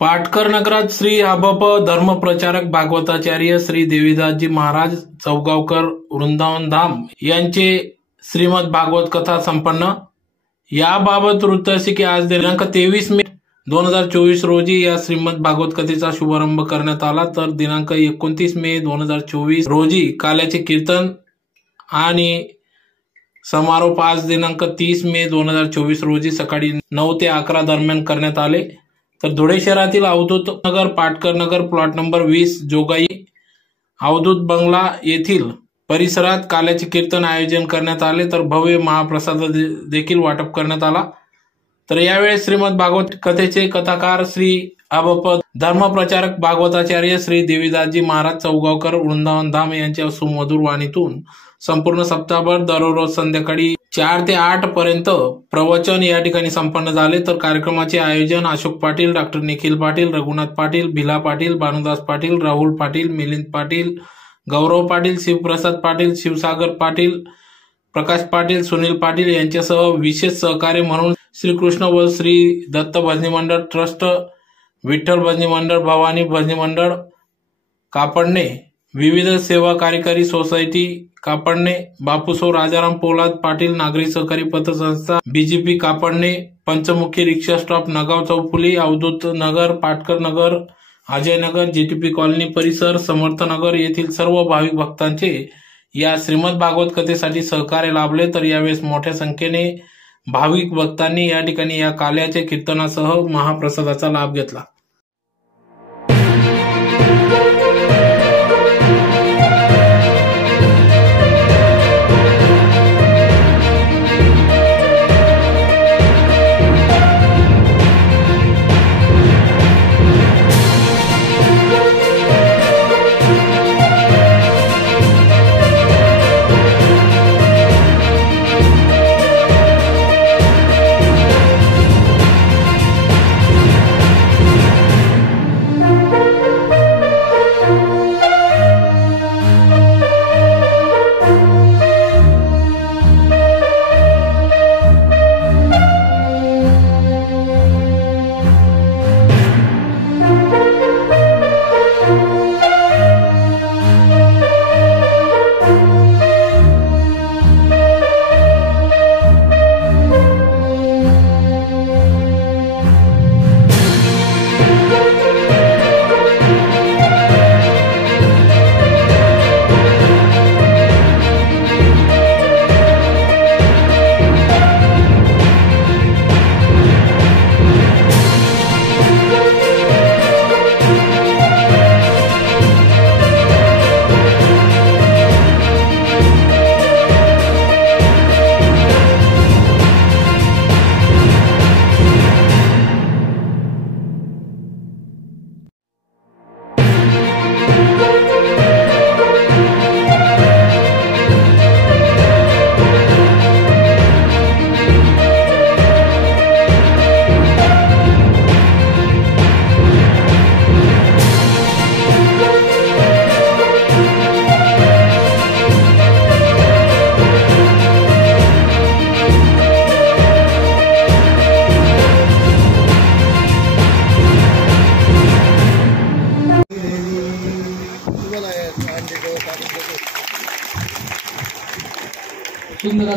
पाटकर नगरात श्री हबप धर्मप्रचारक भागवताचार्य श्री देवीदासजी महाराज चौगावकर वृंदावन धाम यांचे श्रीमद भागवत कथा संपन्न. याबाबत वृत्त असे की आज दिनांक तेवीस मे दोन हजार चोवीस रोजी या श्रीमद भागवत कथेचा शुभारंभ करण्यात आला. तर दिनांक एकोणतीस मे दोन हजार चोवीस रोजी काल्याचे कीर्तन आणि समारोप आज दिनांक तीस मे दोन हजार चोवीस रोजी सकाळी नऊ ते अकरा दरम्यान करण्यात आले. तर धुळे शहरातील अवधूत नगर पाटकर नगर प्लॉट नंबर वीस जोगाई अवधूत बंगला येथील परिसरात काल्याचे कीर्तन आयोजन करण्यात आले. तर भव्य महाप्रसाद देखील वाटप करण्यात आला. तर यावेळेस श्रीमद भागवत कथेचे कथाकार श्री अबप धर्मप्रचारक भागवताचार्य श्री देवीदासजी महाराज चौगावकर वृंदावन धाम यांच्या सुमधुर वाणीतून संपूर्ण सप्ताहभर दररोज संध्याकाळी चार ते आठ पर्यंत प्रवचन या ठिकाणी संपन्न झाले. तर कार्यक्रमाचे आयोजन अशोक पाटील डॉक्टर निखिल पाटील रघुनाथ पाटील भिला पाटील भानुदास पाटील राहुल पाटील मिलिंद पाटील गौरव पाटील शिवप्रसाद पाटील शिवसागर पाटील प्रकाश पाटील सुनील पाटील यांच्यासह विशेष सहकार्य म्हणून श्रीकृष्ण व श्री दत्त भजनी मंडळ ट्रस्ट विठ्ठल भजनी मंडळ भवानी भजनी मंडळ कापडणे विविध सेवा कार्यकारी सोसायटी कापडणे बापूसो राजाराम पोलाद पाटील नागरी सहकारी पतसंस्था BJP Kapadne Panchmukhi rickshaw stop Nagaon चौफुली Avdhut Nagar Patkar Nagar Ajay Nagar GTP colony परिसर समर्थ नगर येथील सर्व भाविक भक्तांचे या श्रीमद भागवत कथेसाठी सहकार्य लाभले. तर यावेळेस मोठ्या संख्येने भाविक भक्तांनी या ठिकाणी या काल्याच्या कीर्तनासह महाप्रसादाचा लाभ घेतला.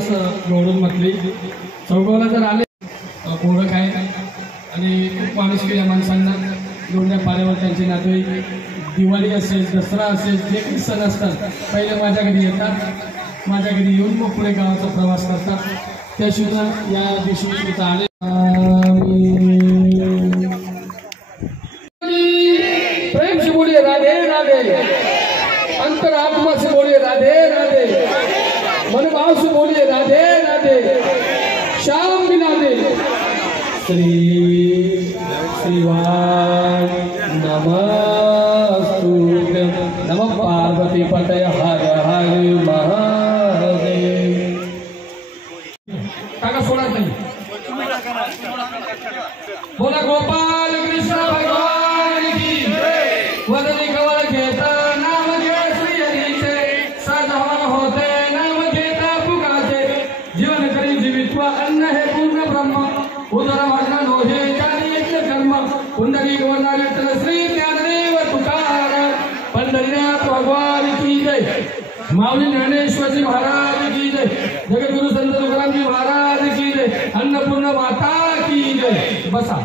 सुंदर असं गौरव म्हटली. चौगावला जर आले अ, आहे आणि खूप माणूस या माणसांना. जोडण्या पाण्यावर त्यांचे नाते दिवाळी असेल दसरा असेल जे काही सण असतात पहिले माझ्या घरी येतात. माझ्या घरी येऊन मग पुढे गावाचा प्रवास करतात. त्याशिवाय या दिवशी इथं आले. श्री श्रीवान नमस्तुते नम पार्वती पतय हर हर महादेव। नाही बोला गोपाल कृष्ण भगवान की। वदनी कवल घेता, नाम घे श्री हरीचे। सजवन होते, नाम घेता पुकाचे। जीवन करी जीवित्व अन्न हे पूर्ण ब्रह्म। उदर माझा लोहे येतले जन्म। कुंडली गोंदाल श्री ज्ञानदेव तुकाराम पंढरीनाथ भगवान की जय। माऊली ज्ञानेश्वरजी महाराज की जय। जगद्गुरु संत तुकारामजी महाराज की जय। अन्नपूर्ण माता की जय। बसा।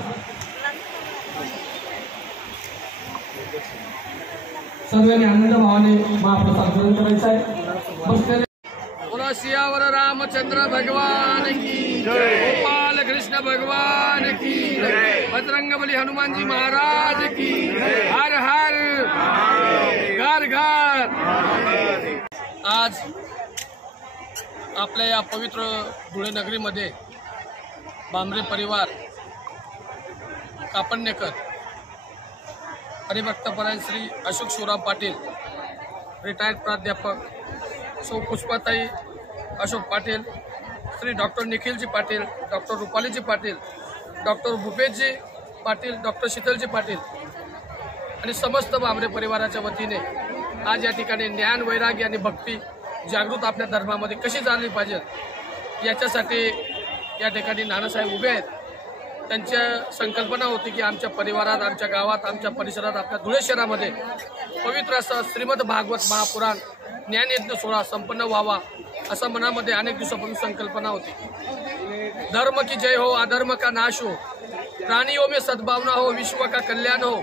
सर्वांनी आनंद भावाने महाप्रसाद ग्रहण करायचा आहे. बसलेले रामचंद्र भगवान की भगवान की बजरंग बली हनुमानजी महाराज की हर हर। घर घर। आज आपल्या या पवित्र धुळे नगरीमध्ये बांबरे परिवार कापण्यकर हरिभक्तपरायण श्री अशोक शिवराम पाटील रिटायर्ड प्राध्यापक सौ Pushpatai Ashok Patil Shri doctor Nikhilji Patil doctor Rupaliji Patil doctor Bhupeshji Patil doctor Shitalji Patil आणि समस्त बाबरे परिवाराच्या वतीने आज या ठिकाणी ज्ञान वैराग्य आणि भक्ती जागृत आपल्या धर्मामध्ये कशी झाली पाहिजे याच्यासाठी या ठिकाणी नानासाहेब उभे आहेत. त्यांच्या संकल्पना होती की आमच्या परिवारात आमच्या गावात आमच्या परिसरात आपल्या धुळे शहरामध्ये पवित्र असं श्रीमद भागवत महापुराण ज्ञानयज्ञ सोहळा संपन्न व्हावा. असं मनामध्ये अनेक दिवसापासून संकल्पना होती. धर्म की जय हो अधर्म का नाश हो प्राणियों में सद्भावना हो विश्व का कल्याण हो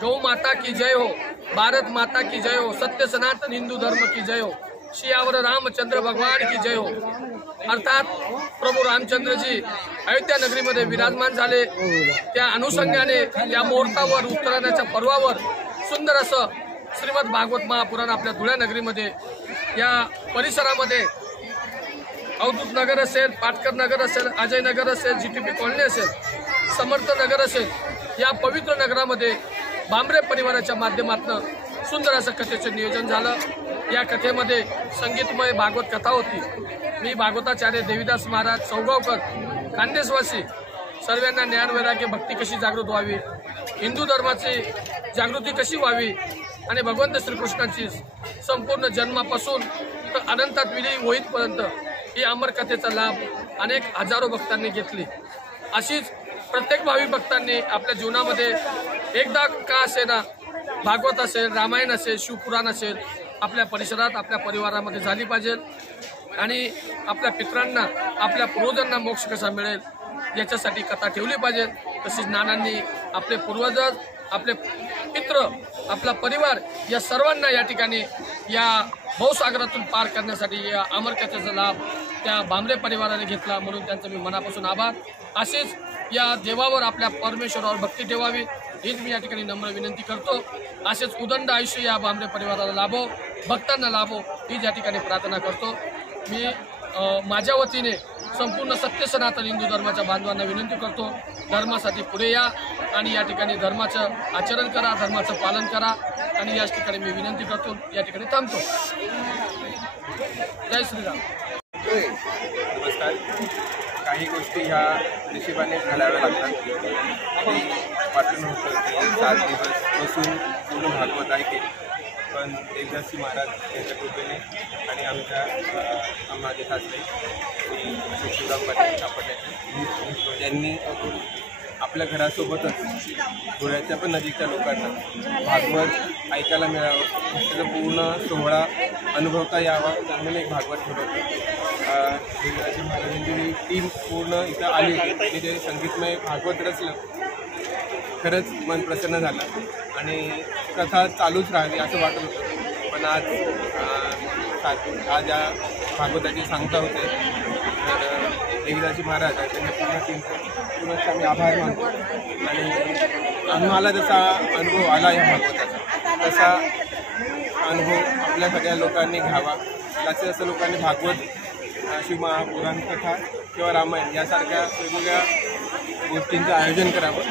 गौ माता की जय हो भारत माता की जय हो सत्य सनातन हिंदू धर्म की जय हो श्रीयावर रामचंद्र भगवान की जय हो. अर्थात प्रभू रामचंद्रजी अयोध्या नगरीमध्ये विराजमान झाले. त्या अनुषंगाने या मुहूर्तावर उत्तरायणाच्या पर्वावर सुंदर असं श्रीमद भागवत महापुराण आपल्या धुळ्या नगरीमध्ये या परिसरामध्ये अवधूत नगर असेल पाटकर नगर असेल अजय नगर असेल जी टी पी कॉलनी असेल समर्थ नगर असेल या पवित्र नगरामध्ये बांबरे परिवाराच्या माध्यमातून सुंदर असं कथेचं नियोजन झालं. या कथेमध्ये संगीतमय भागवत कथा होती. मी भागवताचार्य देवीदास महाराज चौगावकर खानदेशवासी सर्वांना ज्ञान वैराग्य भक्ती कशी जागृत व्हावी हिंदू धर्माची जागृती कशी व्हावी आणि भगवंत श्रीकृष्णाची संपूर्ण जन्मापासून तर अनंतात विली होईतपर्यंत ही अमर कथेचा लाभ अनेक हजारो भक्तांनी घेतली. अशीच प्रत्येक भावी भक्तांनी आपल्या जीवनामध्ये एकदा का असेना भागवत असेल रामायण असेल शिवपुराण असेल आपल्या परिसरात आपल्या परिवारामध्ये झाली पाहिजे. आणि आपल्या पित्रांना आपल्या पूर्वजांना मोक्ष कसा मिळेल याच्यासाठी कथा ठेवली पाहिजे. तसेच नानांनी आपले पूर्वजच आपले मित्र आपला परिवार या सर्वांना या ठिकाणी या भाऊसागरातून पार करण्यासाठी या अमरकथेचा लाभ त्या भांबरे परिवाराने घेतला म्हणून त्यांचं मी मनापासून आभार. असेच या देवावर आपल्या परमेश्वरावर भक्ती ठेवावी हीच मी या ठिकाणी नम्र विनंती करतो. असेच उदंड आयुष्य या भांबरे परिवाराला लाभो भक्तांना लाभो हीच या ठिकाणी प्रार्थना करतो. मी माझ्या वतीने संपूर्ण सत्य सनातन हिंदू धर्माच्या बांधवांना विनंती करतो. धर्मासाठी पुढे या आणि या ठिकाणी धर्माचं आचरण करा धर्माचं पालन करा आणि याच ठिकाणी मी विनंती करतो या ठिकाणी थांबतो. जय श्रीराम. नमस्कार. काही गोष्टी ह्या नशिबाने घालाव्या लागतात. आणि पाठवून नव्हतं सात दिवस बसून पूर्ण भागवत ऐकेल पण देवदासजी महाराज यांच्या कृपेने आणि आमच्या माझे सासरे श्री शिवराम पाटील सापडल्याचे. त्यांनी आपल्या घरासोबतच धुळ्याच्या पण नजीकच्या लोकांना भागवत ऐकायला मिळावं. त्याचा पूर्ण सोहळा अनुभवता यावा म्हणून एक भागवत ठरवतो. देवराजी महाराजांची टीम पूर्ण इथं आली होती. ते संगीतमय भागवत रचलं. खरंच मन प्रसन्न झालं. आणि कथा चालूच राहावी असं वाटत होतं. पण आज आज या भागवताची सांगता होते. तर अं, महाराज आहे त्यांच्या पूर्ण टीमचं पूर्ण आम्ही आभार मानतो. आणि आम्हाला जसा अनुभव आला या भागवताचा. तसा अनुभव आपल्या सगळ्या लोकांनी घ्यावा. जास्तीत जास्त लोकांनी भागवत शिवमा शिवमहापुराण कथा किंवा रामायण यासारख्या वेगवेगळ्या गोष्टींचं आयोजन करावं.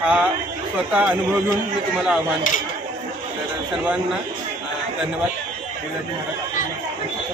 हा स्वतः अनुभव घेऊन मी तुम्हाला आव्हान करतो. सर्वांना धन्यवाद. महाराज